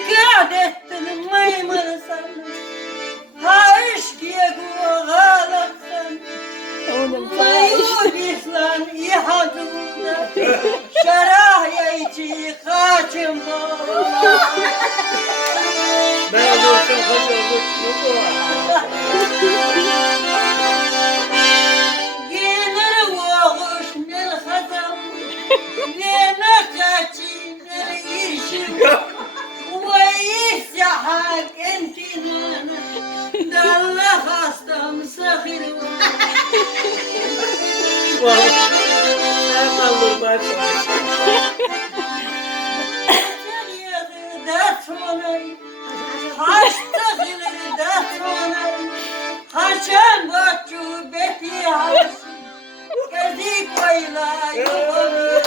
dikkat ettin maymun sen. Ha eşkiye kuğalatsan. Maymun islan ihaduda. Şerah yeyci kaçım Ben olsam kaç oldu? Gelir oğuş nel hazam. Lena kaçı nel işim. ويسع حق انت ده الله خاصة مسخر Sen kaldın bak. Haşem bakçu beti haş Gezik bayla yuvarlı